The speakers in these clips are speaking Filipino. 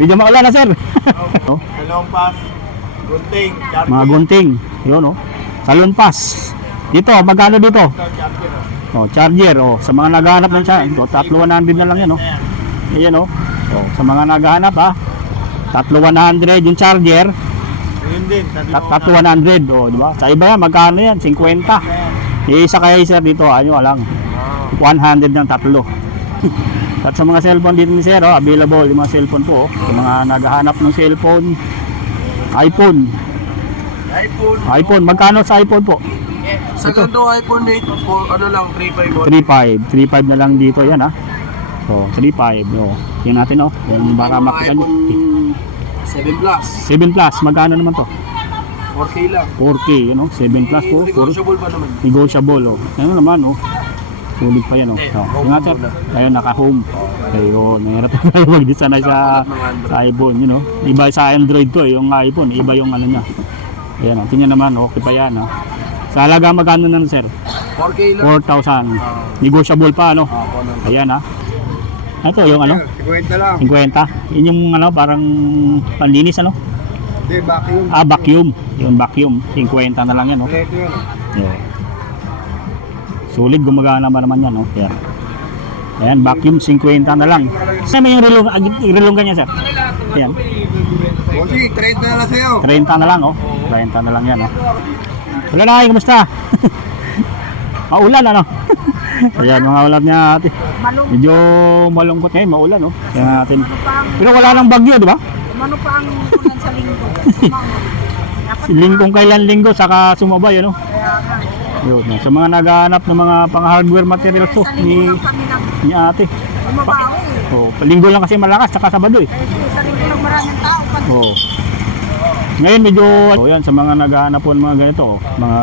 Medyo maulan na sir. Oh, Dalawang pass, gunting, charger. mga gunting. Yun oh. Salon pass. Dito, magkano dito? Charger. Oh, charger oh. Sa mga naghahanap ng charger, oh, 300 na lang yan oh. Ayan oh. Oh, sa mga naghahanap ha. 300 yung charger. Yun din, 100 oh, di ba? Sa iba yan magkano yan? 50. Isa kaya sir dito, ano lang. 100 ng tatlo. At sa mga cellphone dito ni sir, oh, available yung mga cellphone po, oh. Yung mga naghahanap ng cellphone, iPhone. iPhone, magkano sa iPhone po? Sa ganito iPhone 8, ano lang, 3.5. 3.5 na lang dito yan ha. So, 3.5 oh. Yan natin oh. Yung baka makita nyo. 7 Plus. 7 Plus, magkano naman to? 4K lang. 4K, you know, 7 Plus po. Negotiable pa naman. Negotiable oh. Ano naman oh. Sulit pa yan oh. So, yung nga sir, ayun naka-home. Ayun, nahirap tayo mag-design sa iPhone, you know. Iba sa Android to yung iPhone, iba yung ano niya. Ayan oh, tingnan naman, okay pa yan oh. Sa halaga magkano na sir? 4K lang. 4,000. Negotiable pa ano. Ayan ah. Ito yung ano? 50 lang. 50. Yun yung ano, parang panlinis ano? Hindi, vacuum. Ah, vacuum. Yung vacuum. 50 na lang yan oh. Ito yun. Yeah. Sulit, gumagana naman yan oh. Ayan. Ayan, vacuum 50 na lang. Saan may yung rilong ganyan sir? Ayan. Okay, 30 na lang sa'yo. 30 na lang oh. 30 na lang yan oh. Wala na kayo, kumusta? Maulan ano? Ayan, mga ulan niya ate. Medyo malungkot ngayon, maulan no? Kaya natin. Pero wala nang bagyo, di ba? Ano pa ang ulan sa linggo? Linggong kailan linggo, saka sumabay ano? Yun, sa mga naghahanap ng mga pang-hardware materials to ni ate. Bumabawi. Oh, linggo lang kasi malakas, saka Sabado eh. Sa linggo lang maraming tao. Oh. Ngayon medyo, oh, yan, sa mga naghahanap po ng mga ganito, mga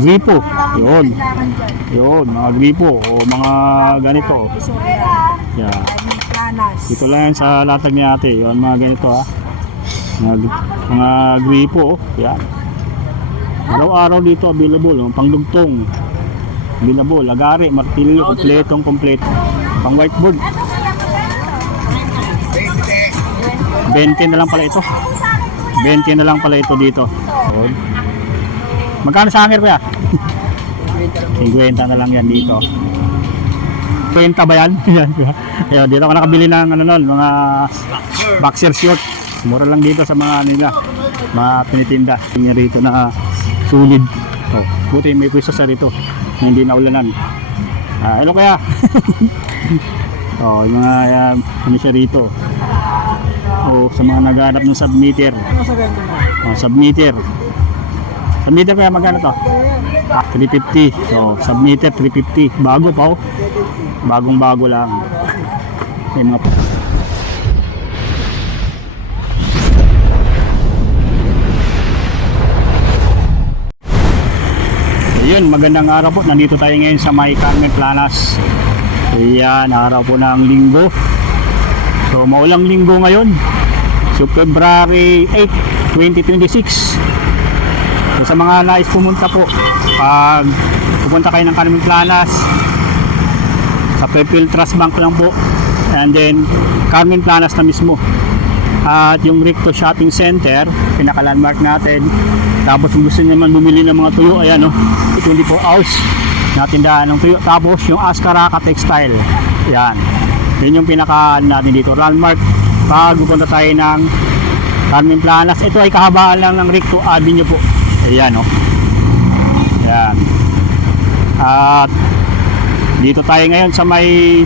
gripo, yun, mga gripo, o mga ganito. Yan. Dito lang yan sa latag ni ate, yun, mga ganito ha. Mga gripo, yan. Araw-araw dito available, pangdugtong, available, lagari, martilyo, kompleto. Pang whiteboard. 20 na lang pala ito. 20 na lang pala ito dito. Magkano sa hanger kuya? 50 na lang yan dito. 20 ba yan? Yan, dito ako nakabili ng ano nun, mga boxer short. Mura lang dito sa mga nila, mga tinitinda. Tingnan rito na sulit. Oh, buti may pwesto sa rito na hindi naulanan. Hello kaya. Oh, yung mga ano siya rito. Oh, sa mga naghahanap ng submeter. Oh, submeter. Submeter kaya magkano to? 350. So, submeter 350. Bago pa oh. Bagong-bago lang. May mga Ayun, magandang araw po. Nandito tayo ngayon sa May Carmen Planas. Ayan, araw po ng linggo. So, maulang linggo ngayon. So, February 8, 2026. So, sa mga nais pumunta po, pag pupunta kayo ng Carmen Planas, sa Pepil Trust Bank lang po. And then, Carmen Planas na mismo. At yung Recto Shopping Center, pinaka-landmark natin. Tapos kung gusto naman bumili ng mga tuyo, ayan o, 24 hours na tindahan ng tuyo. Tapos yung Ascaraka Textile, ayan. Yun yung pinaka natin dito, landmark. Pag pupunta tayo ng Carmen Planas, ito ay kahabaan lang ng Recto Avenue po. Ayan o. Ayan. At dito tayo ngayon sa may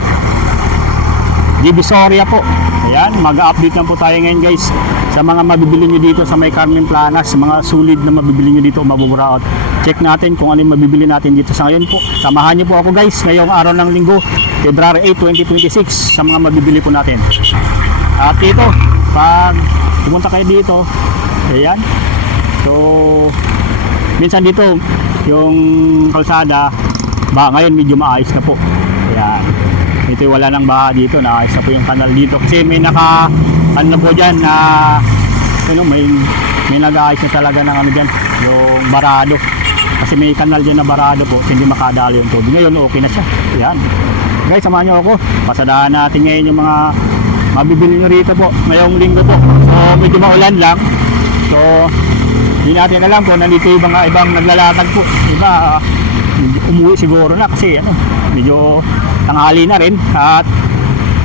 Divisoria po. Ayan, mag-update lang po tayo ngayon guys sa mga mabibili nyo dito sa may Carmen Planas, sa mga sulit na mabibili nyo dito, mabuburaot. Check natin kung ano yung mabibili natin dito sa ngayon po. Samahan nyo po ako guys ngayong araw ng linggo, February 8, 2026 sa mga mabibili po natin. At dito, pag pumunta kayo dito, ayan. So, minsan dito yung kalsada, ngayon medyo maayos na po. Ayan. Ito wala nang baha dito, naayos na po yung kanal dito. Kasi may ano na po dyan na may nag-aayos na talaga ng ano dyan, yung barado. Kasi may kanal dyan na barado po, hindi makadalo yung tubig. Ngayon okay na siya. Ayan. Guys, samahan nyo ako. Pasadahan natin ngayon yung mga mabibili nyo rito po ngayong linggo po. So medyo maulan lang. So hindi natin alam kung nandito yung mga ibang naglalatag po. Iba umuwi siguro na kasi ano, medyo tanghali na rin at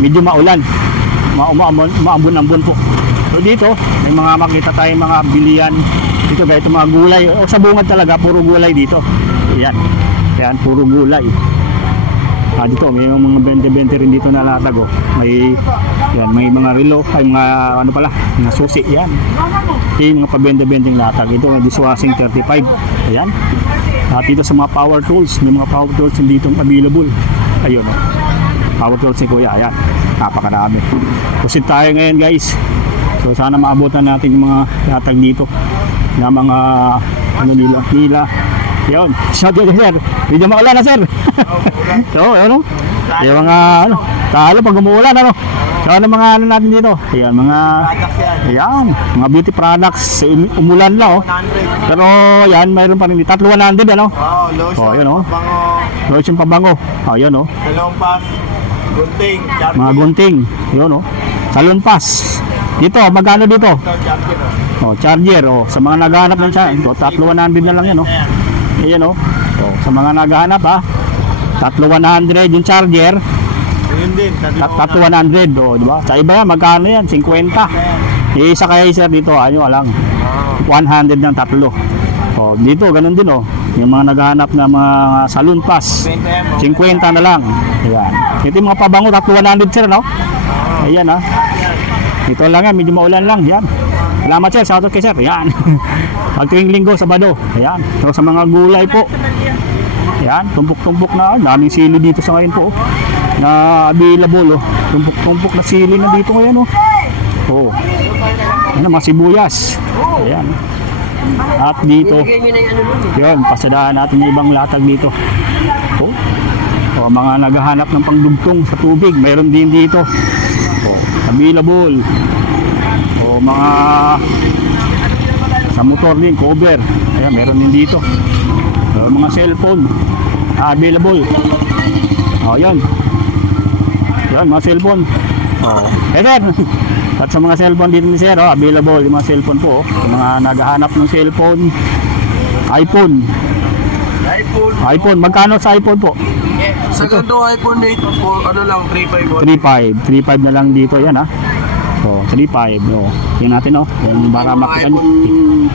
medyo maulan. Maambon-ambon po. So dito, may mga makita tayong mga bilian. Dito guys, mga gulay. O sa bungad talaga, puro gulay dito. Ayan. Ayan, puro gulay. Dito, may mga bente-bente rin dito na latag. Oh. May, yan, may mga relo, ay mga, ano pala, mga susi. Yan. Yung mga pabente-benteng latag. Ito, may dishwashing 35. Ayan. At dito sa mga power tools, may mga power tools dito available. Ayun, oh. Power tools ni Kuya. Ayan. Napakarami. Kusit tayo ngayon guys. So sana maabutan natin yung mga latag dito na mga ano nila. Yun. Shout out sir. Hindi maulan na sir. So ano? Yung mga ano, talo pag umuulan ano. So ano mga ano natin dito? Ayan mga ayan, mga beauty products. Umulan lang oh. Pero yan mayroon pa rin 300 ano. Lotion. Oh, yun oh. Bango. Lotion pabango. Oh, yun oh. Dalawang pack. Gunting. Mga gunting. Yun oh. Salon pass. Dito, magkano dito? Oh, charger oh. Sa mga naghahanap ng charger, 300 na lang yan oh. Ayan oh. Oh, sa mga naghahanap ha. 300 yung charger. Yun din. 300 oh, di ba? Sa iba yan, magkano yan? 50. Isa kaya sir dito, ano lang. 100 ng tatlo. Oh, dito ganun din oh. Yung mga naghahanap na mga salon pass. 50 na lang. Ayan. Ito yung mga pabango, 100 sir no? Ayan ha. Ito lang yan, medyo maulan lang. Yan. Salamat sir, shoutout kay sir. Yan. Pag tuwing linggo, Sabado. Ayan. So sa mga gulay po. Ayan, tumpok-tumpok na. Daming sili dito sa ngayon po. Na available. Oh. Tumpok-tumpok na sili na dito ngayon. Oh. Ayan, mga sibuyas. Ayan. At dito. Yun, pasadahan natin yung ibang latag dito. Oh. O, mga naghahanap ng pangdugtong sa tubig. Mayroon din dito. Oh, available. O mga sa motor din, cover. Ayan, meron din dito. O, mga cellphone. Available. O, yan. Yan, mga cellphone. O, sir. At sa mga cellphone dito ni sir, available yung mga cellphone po. Yung mga naghahanap ng cellphone. iPhone. iPhone. Magkano sa iPhone po? Sa ganito iPhone 8 for ano lang 3.5. 3.5 na lang dito yan ha. So 3.5 oh. Tingnan natin oh. Yung baka makita nyo. iPhone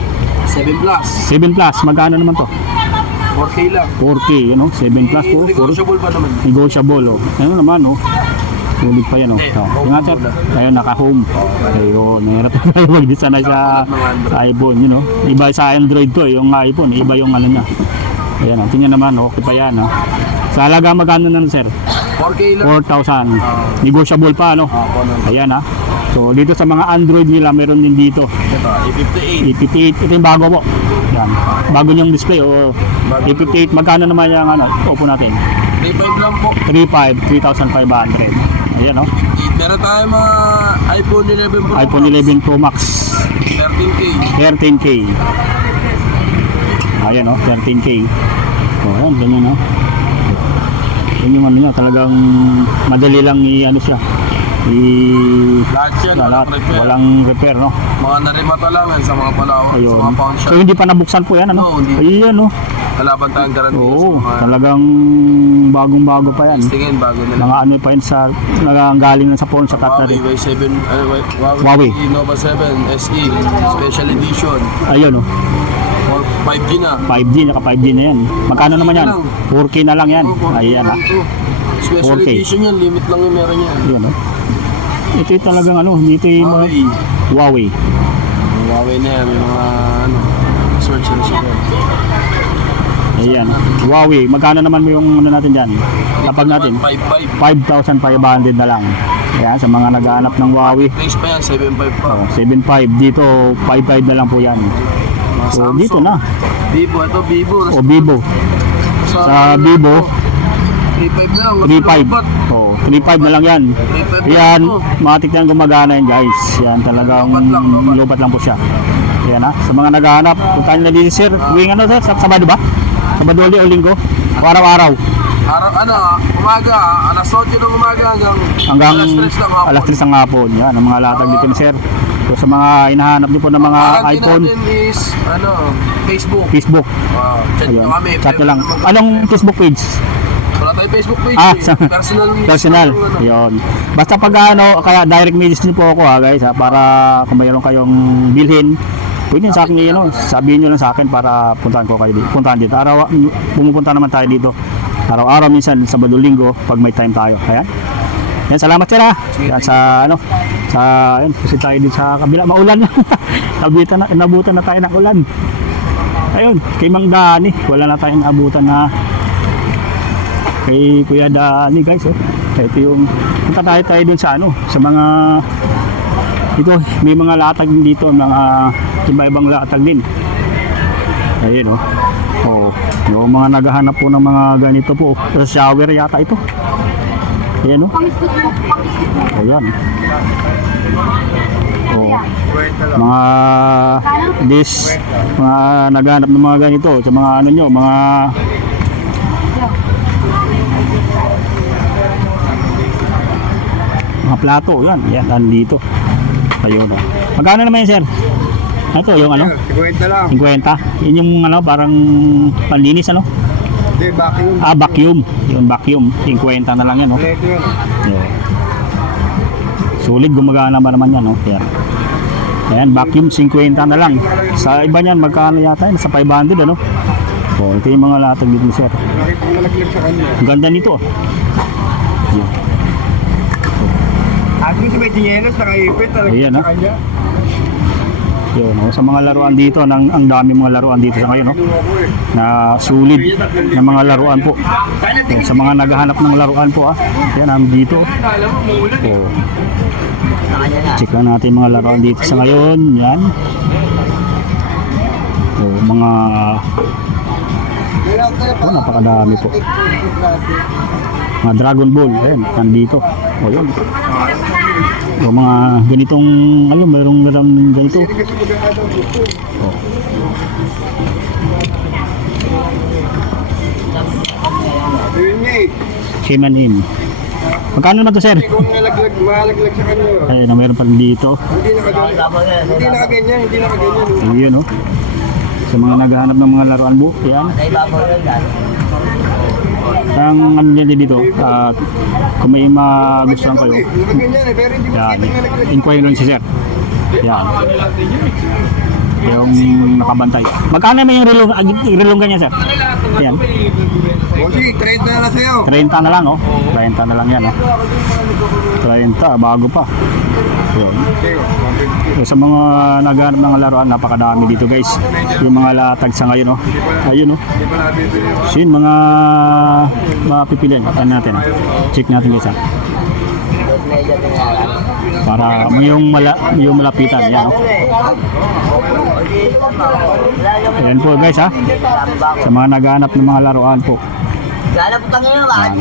7 Plus. 7 Plus magkano naman to? 4K lang. 4K you know. 7 Plus po. Negotiable pa naman. Negotiable oh. Ano naman oh. Ulit pa yan oh. So, tingnan sir. Ayun naka-home. Ayun. Nahirap tayo mag-design sa iPhone you know. Iba sa Android to yung iPhone. Iba yung ano niya. Ayan oh. Tingnan naman okay pa yan oh. Sa halaga magkano na sir? 4K lang. 4,000. Negotiable pa ano? Ayan ha. So dito sa mga Android nila meron din dito. Ito, E58. Ito yung bago po. Yan. Bago niyang display o E58. Magkano naman yung ano? Opo natin. 3.5 lang po. 3,500. Ayan o. Meron tayo mga iPhone 11 Pro. iPhone 11 Pro Max. 13K. 13K. Ayan o. 13K. So ayan. Ganyan o. Yan yung ano niya. Talagang madali lang i-ano siya. Lahat yan, walang repair. Walang repair no. Mga narimata lang yan sa mga palawang, Ayun. sa mga pawn shop. So hindi pa nabuksan po yan ano? No, hindi. Ayan no. Kalaban tayong garantiya sa Oo, mga talagang bagong-bago pa yan. tingin bago nila. Mga ano pa yan sa nanggaling na sa phone sa Huawei Catering. Y7, Huawei. Nova 7 SE, Special Edition. Ayun oh, Or 5G na. 5G, naka 5G na yan. Magkano naman yan? 4K na lang yan. Ayan ah. Special 4K. Edition yan, limit lang yung meron yan. Yun oh. Ito yung talagang ano, dito yung mga Huawei. Huawei. Huawei na yan, yung mga ano, search and search. Ayan. Huawei. Magkano naman mo yung ano natin dyan? Kapag natin? 5.5. 5,500 na lang. Ayan, sa mga naghahanap ng Huawei. Place pa yan, 7.5 pa. Oh, 7.5. Dito, 5.5 na lang po yan. Mga So, Samsung. dito na. Vivo, ito Vivo. O Vivo. Sa Vivo, 3.5 na lang. 3.5. Oh, 3.5 na lang yan. 3.5 Yan, matik yan gumagana yan guys. Yan talagang lupat lang po siya. Yan ha. Sa mga naghahanap, punta nyo na dito sir. Tuwing ano sir? Sabado ba? Sabado ulit o linggo? O araw-araw? Araw, ano, umaga, alas 8 ng umaga hanggang alas 3 ng hapon. alas 3 ng hapon. Yan, ang mga latag dito ni Sir. So sa mga hinahanap niyo po ng mga Ang iPhone, natin is, Facebook. Facebook. Chat nyo Ayun, kami. chat nyo lang. Anong Facebook page? Wala tayong Facebook page. Ah, Personal. Yun. Basta pag kaya direct message niyo po ako guys para kung mayroon kayong bilhin, pwede sa akin yun, sabihin niyo lang sa akin para puntahan ko kayo dito. Puntahan dito. Pumupunta naman tayo dito. Araw-araw minsan Sabado Linggo pag may time tayo. Ayan. Yan, salamat sir ha. Yan ayun, kasi tayo dito sa kabila, maulan lang. Nabutan na tayo ng ulan. Ayun, kay Mang Dani, wala na tayong abutan na kay Kuya Dani guys. Ito yung punta tayo dun sa sa mga dito, may mga latag din dito, mga iba-ibang latag din. Ayun yung mga naghahanap po ng mga ganito po, shower yata ito. Ayan ayan. Mga mga naghahanap ng mga ganito sa mga mga plato, yan nandito. Ayun Magkano naman yan, sir? Ito yung 50 lang. 50. Yun yung parang panlinis Hindi, vacuum. Vacuum. Yung vacuum, 50 na lang yan Kompleto yun. Yeah. Sulit, gumagana ba naman yan Kaya ayan, vacuum 50 na lang. Sa iba niyan magkano yata yun? Sa 500 ito yung mga latag dito, sir. Malaglag sa kanya. Ang ganda nito Yeah. At least may tinyelos, nakaipit talaga Ayan, sa kanya. Yun, sa mga laruan dito, ang dami mga laruan dito sa ngayon na sulit na mga laruan po. Sa mga naghahanap ng laruan po yan dito. Check lang natin mga laruan dito sa ngayon. Yan. Mga napakadami po. Mga Dragon Ball, ayan, nandito. Yun. Yung mga ganitong, mayroong ganito. Shiman in. Magkano naman to, sir? Kung malaglag sa kanya. Ayun, mayroon pa rin dito. Hindi nakaganyan. Ayun, sa mga naghahanap ng mga laruan po. Yan. Ang dito, kung may magustuhan kayo, yan, inquire lang si sir. Yan. Yung nakabantay. Magkano naman yung rilong ganyan, sir? Yan. Bossy, 30 na lang sa'yo. 30 na lang, 30 na lang yan, 30, bago pa. Yun. So, sa mga naghahanap ng laruan, napakadami dito, guys. Yung mga latag sa ngayon, ayun, So, yun, mga mapipilian. Patan natin, Check natin, guys, para yung malapitan, yan, Ayan po, guys, sa mga naghahanap ng mga laruan po.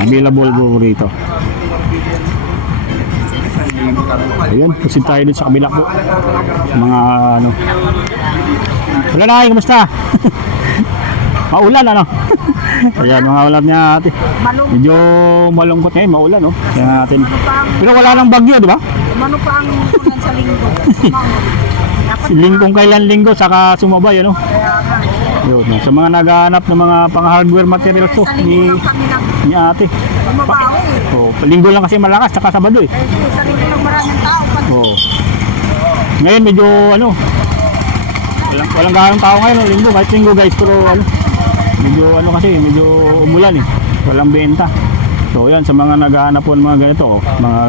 Available po rito. Ayan, pusin tayo dun sa kabila po. Mga Wala na kayo, kumusta? Maulan, Ayan, mga ulan niya ate. Medyo malungkot ngayon, maulan, Kaya natin. Pero wala nang bagyo, di ba? Ano pa ang ulan sa linggo? Kung kailan linggo, saka sumabay, Yun, sa mga naghahanap ng mga pang-hardware materials po ni ate. Linggo lang kasi malakas, saka Sabado, Sa linggo lang maraming tao. Ngayon medyo walang gaano tao ngayon, linggo, kahit linggo, guys, pero medyo umulan walang benta. So yan, sa mga naghahanap po ng mga ganito, mga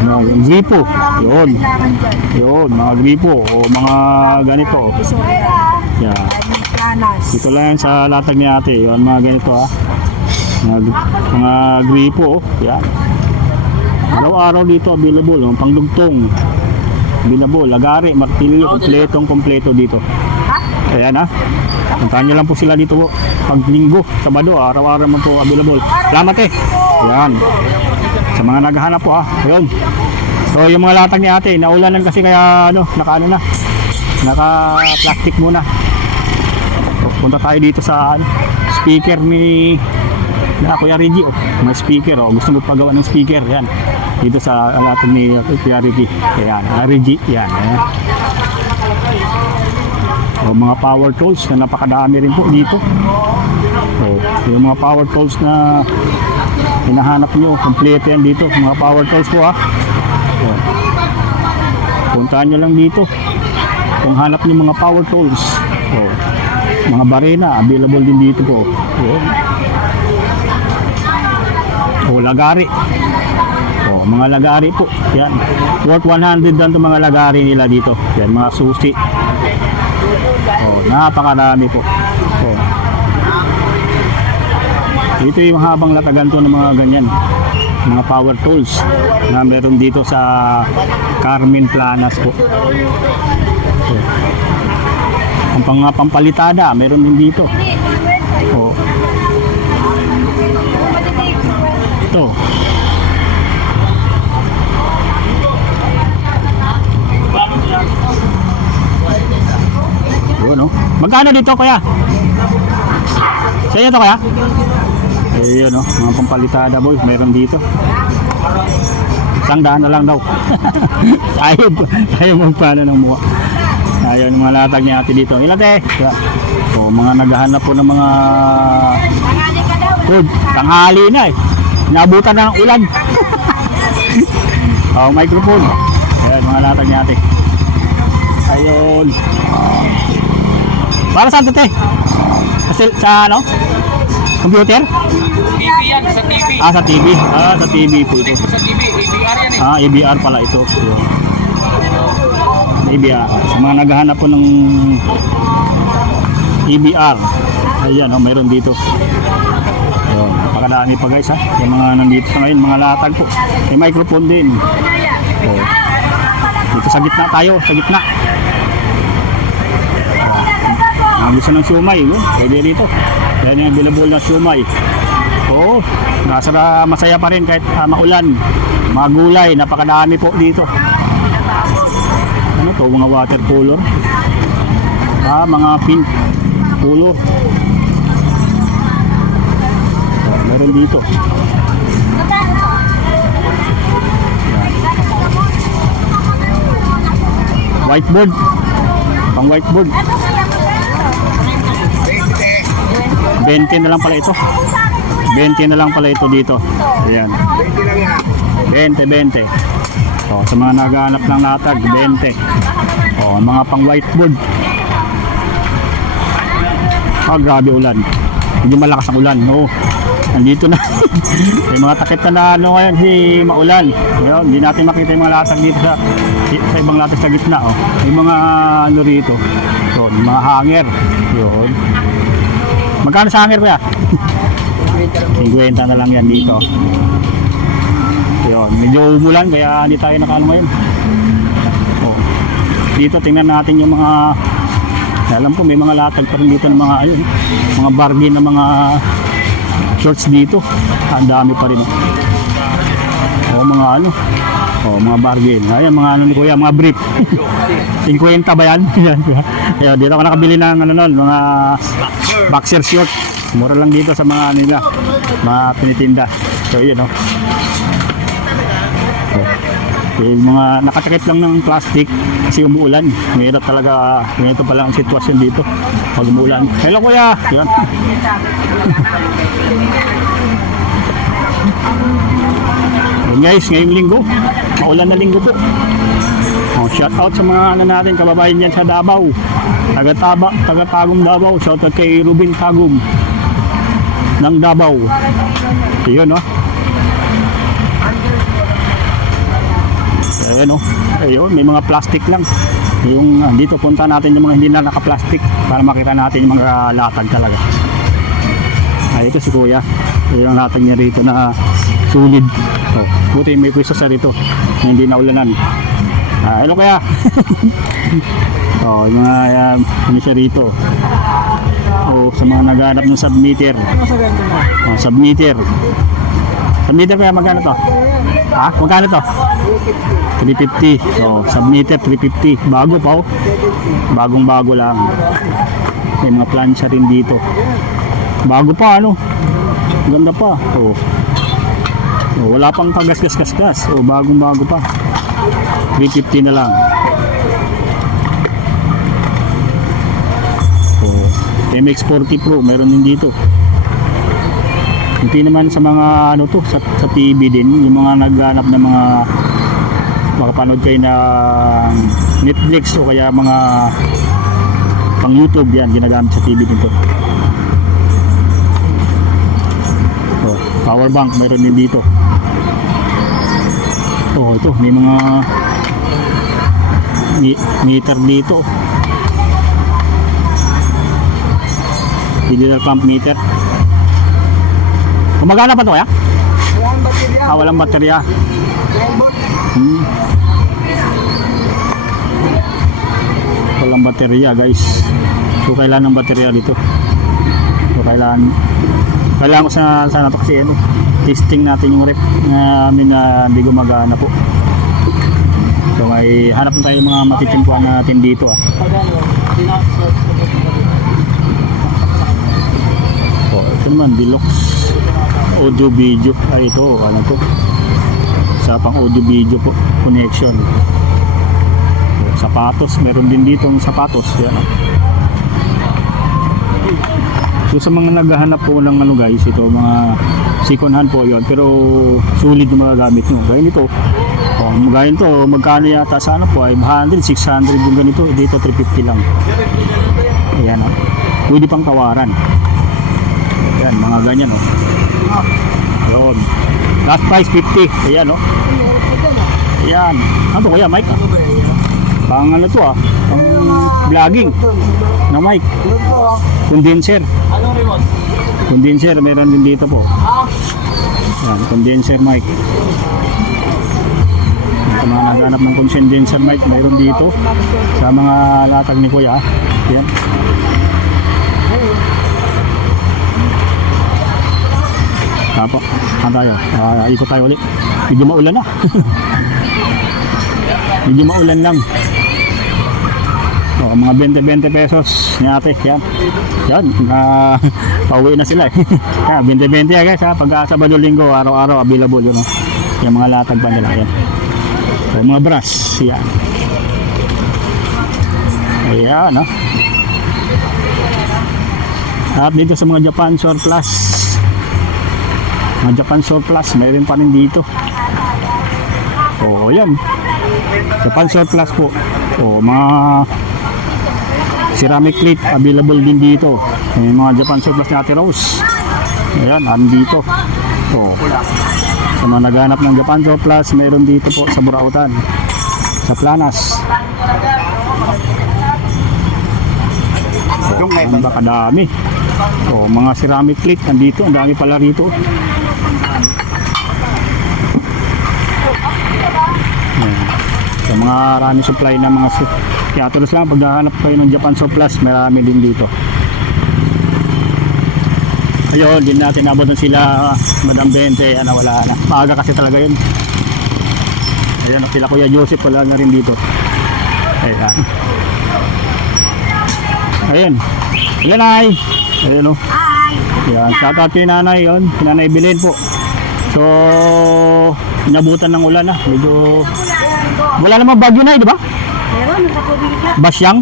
yung gripo, yun, mga gripo o mga ganito. Yeah. Ito lang yan sa latag ni ate, yun, mga ganito mga gripo, yan. Araw-araw dito available, pangdugtong, available, lagari, martilyo, kompleto dito. Ayan, puntahan nyo lang po sila dito po. Pag linggo, Sabado, araw-araw man po available. Salamat, Yan. Sa mga naghahanap po, ayun. So yung mga latag ni ate, naulanan kasi kaya naka-plastic muna. So, punta tayo dito sa speaker ni Kuya Reggie, oh, may speaker, oh. Gusto mo pagawa ng speaker, yan. Dito sa alatin ni Kuya Reggie. Ayan, Reggie, yan. Ayan. O, mga power tools na napakadami rin po dito. O, yung mga power tools na hinahanap nyo, kompleto yan dito. Mga power tools po, ha. O, puntahan nyo lang dito kung hanap nyo mga power tools. O, mga barena, available din dito po. O, lagari. O, mga lagari po. Yan. Worth 100 lang itong mga lagari nila dito. Yan, mga susi. O, napakarami po. O, ito yung habang latagan to ng mga ganyan. Mga power tools na meron dito sa Carmen Planas po. O, ang pampalitada, meron din dito. O, ito. Yun, oh. Magkano dito, kuya? Sa inyo to, kuya? Ayun, oh. Mga pampalitada, boy. Meron dito. $100 na lang daw. Ayaw magpano ng mukha. Ayun, mga latag niya ate dito. Ilan, te? O, mga naghahanap po ng mga food. Tanghali na, eh. Naabutan na ng ulan. O, microphone. Ayun, mga latag niya ate. Ayun. Para saan ito, te? Sa ano? Computer? TV yan, sa TV. Ah, sa TV. Ah, sa TV po ito. Sa TV, ABR yan eh. Ah, ABR pala ito. ABR. Sa mga naghahanap po ng ABR. Ayan, oh, mayroon dito. Ayun, napakadami pa guys, ha. Yung mga nandito sa ngayon, mga latag po. May microphone din. Oh. Dito sa gitna tayo, sa gitna. Gusto ng siumay, no? Pwede rito. Yan yung available na siumay. Oo, masaya pa rin kahit maulan. Mga gulay, napakadami po dito. Ano to, mga water cooler. Mga pink cooler. Meron dito. Whiteboard. Pang whiteboard. 20 na lang pala ito. 20 na lang pala ito dito. Ayan. 20. So, sa mga naghahanap ng latag, 20. O, mga pang whiteboard. Grabe ulan. Hindi malakas ang ulan. Oo. Nandito na. May mga takip na ano ngayon, maulan. Ngayon, hindi natin makita yung mga latag dito sa ibang latag sa gitna. Oh. Yung mga ano rito. So, mga hanger. Yun. Magkano sa hanger kuya? 50 na lang yan dito. Yun, medyo umulan kaya hindi tayo nakaalam ngayon. Oh. Dito tingnan natin yung mga, alam ko may mga latag pa rin dito ng mga ayun, mga bargain na mga shorts dito. Ang dami pa rin. Oh, mga ano. Oh, mga bargain. Ayan mga ano ni kuya, mga brief. 50 ba yan? Ayan, dito ako nakabili ng ano nun, mga boxer short. Mura lang dito sa mga nila, mga pinitinda. So yun, oh. Yung mga nakatakip lang ng plastic kasi umuulan. Mahirap talaga. Ganito pala ang sitwasyon dito pag umuulan. Hello kuya. Yan. Guys, ngayong linggo, maulan na linggo po. Shout out sa mga ano natin, kababayan yan sa Davao. Taga Tagum Davao. Shout out kay Ruben Tagum ng Davao. Ayun, oh. Ayun, oh. Ayun, may mga plastic lang. Yung dito punta natin yung mga hindi na naka-plastic para makita natin yung mga latag talaga. Ay, ito si kuya. Yung latag niya rito na solid. Oh, buti may pwesto sa rito na hindi na ulanan. Hello kaya. Oh, yung mga ano siya rito. Oh, sa mga naghahanap ng submeter. Oh, submeter. Submeter kaya magkano to? Ha? Magkano to? 350. Oh, submeter 350. Bago pa, oh. Bagong-bago lang. May mga plancha rin dito. Bago pa, ano? Ganda pa. Oh. Oh, wala pang pagasgas-gasgas. Oh, bagong-bago pa. 350 na lang. Oh, MX40 Pro, meron din dito. Hindi naman sa mga ano to, sa TV din, yung mga naghanap ng mga makapanood kayo ng Netflix o kaya mga pang YouTube, yan ginagamit sa TV dito. Oh, power bank meron din dito. Oh, ito may mga meter dito. Digital pump meter. Gumagana pa to kaya? Walang baterya. Walang baterya. 12 volt. Walang baterya guys. So kailangan ng baterya dito. So kailangan ko sana to kasi ano, testing natin yung rep namin na hindi gumagana po. So may hanap na tayo mga matitimpuan natin dito Oh, ito naman deluxe audio video. Ay ito, ano to? Sa pang audio video po, connection. So, sapatos, meron din dito ng sapatos. Yan. So sa mga naghahanap po ng ano guys, ito mga second hand po yon, pero sulit yung mga gamit nyo. Gaya nito, gaya nito, magkano yata sa ano po, 500, 600 yung ganito, dito 350 lang. Ayan pwede pang tawaran. Ayan, mga ganyan Ayan. Last price 50. Ayan Ayan. Ano to kuya, mic Pang ano to pang vlogging na mic. Condenser. Anong remote? Condenser, meron din dito po. Ayan, condenser mic. Sa mga naghanap ng condenser mic, meron dito. Sa mga latag ni kuya. Ayan. Tapos, tayo. Ikot tayo ulit. Medyo maulan na. Medyo maulan lang. So, mga 20-20 pesos ni ate. Yan. Yan. Pauwi na sila 20-20 guys pag Sabado Linggo, araw-araw available yun. Yung mga latag pa nila. Yan. So, mga brass. Yan. Ayan At dito sa mga Japan Surplus. Mga Japan Surplus, mayroon pa rin dito. Yan. Japan Surplus po. Mga ceramic plate available din dito. May mga Japan Surplus ni Ate Rose. Ayan, dito. Sa mga naghanap ng Japan Surplus, mayroon dito po sa Burautan. Sa Planas. Ang kadami. Mga ceramic plate nandito, ang dami pala rito. Sa mga running supply ng mga theaters lang, pag nahanap kayo ng Japan Surplus, marami din dito. Ayun, din natin abutan sila Madam Bente, wala na. Maaga kasi talaga yun. Ayun, sila Kuya Joseph wala na rin dito. Ayan. Ayun. Ayan ay. Ayun Ayan, shout out kay nanay yun. Nanay Belen po. So, inabutan ng ulan medyo wala namang bagyo na di ba? Meron, nakapubisa. Basyang?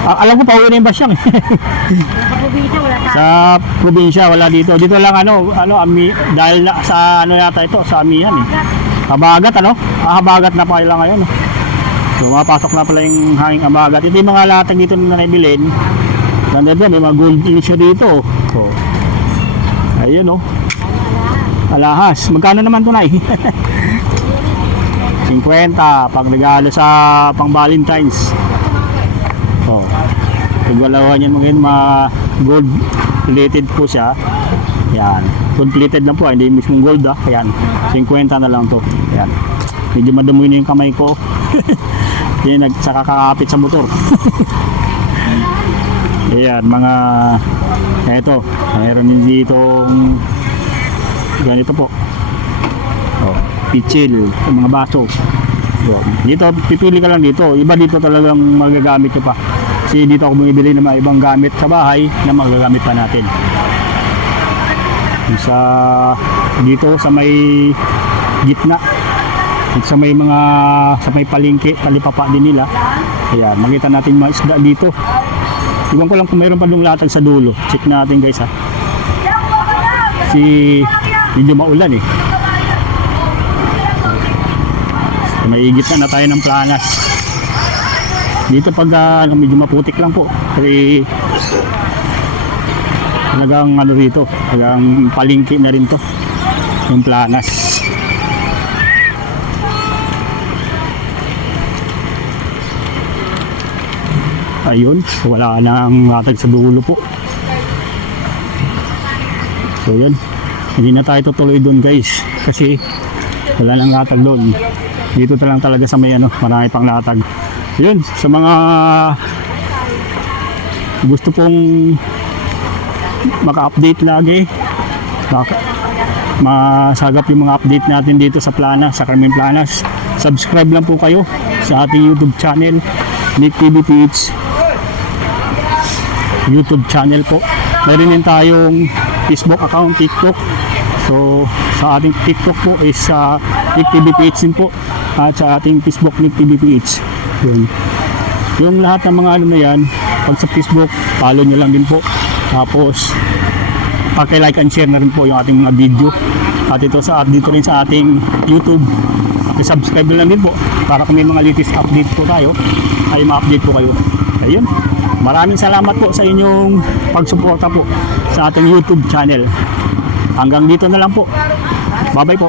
Alam ko pauwi na yung Basyang. Nakapubisa, wala tayo. Sa probinsya, wala dito. Dito lang dahil sa yata ito, sa Amihan Habagat Habagat na pala ngayon. So, mapasok na pala yung hanging Habagat. Ito yung mga latag dito na naibilin. Nandito, may mga gold issue dito. So, ayun alahas. Magkano naman ito na 50 pang regalo sa pang Valentine's. Pagwalawan yan mga gold plated po siya. Yan. Completed lang po, hindi mismong gold Ayan. 50 na lang to. Yan. Medyo madumi na yung kamay ko. Yan, nagsaka kakapit sa motor. Ayan, mga eto, mayroon din dito ganito po. Pichil, mga baso. Dito, pipili ka lang dito. Iba dito talagang magagamit ko pa. Kasi dito ako bumibili ng mga ibang gamit sa bahay na magagamit pa natin. sa dito sa may gitna at sa may mga sa may palengke, talipapa din nila. Ayan, makita natin mga isda dito. Iwan ko lang kung mayroon pa yung latag sa dulo. Check natin guys ha. Kasi medyo maulan eh. So, may gitna na tayo ng planas. Dito pag medyo maputik lang po. Kasi talagang ano rito, talagang palengke na rin to. Yung planas. Ayun, wala nang latag sa dulo po. So yun, hindi na tayo tutuloy doon guys kasi wala nang latag doon. Dito na lang talaga sa may ano, marami pang latag. Yun, sa mga gusto pong maka-update lagi, masagap yung mga update natin dito sa Planas, sa Carmen Planas, subscribe lang po kayo sa ating YouTube channel, Nick TV PH YouTube channel po. Meron din tayong Facebook account, TikTok. So sa ating TikTok po is sa Nick TV PH din po, at sa ating Facebook Nick TV PH. Yun. Yung lahat ng mga ano na yan, pag sa Facebook, follow nyo lang din po. Tapos paki-like and share na rin po yung ating mga video. At ito dito rin sa ating YouTube, paki-subscribe lang din po para kung may mga latest update po tayo ay ma-update po kayo. Ayun, maraming salamat po sa inyong pagsuporta po sa ating YouTube channel. Hanggang dito na lang po. Bye bye po.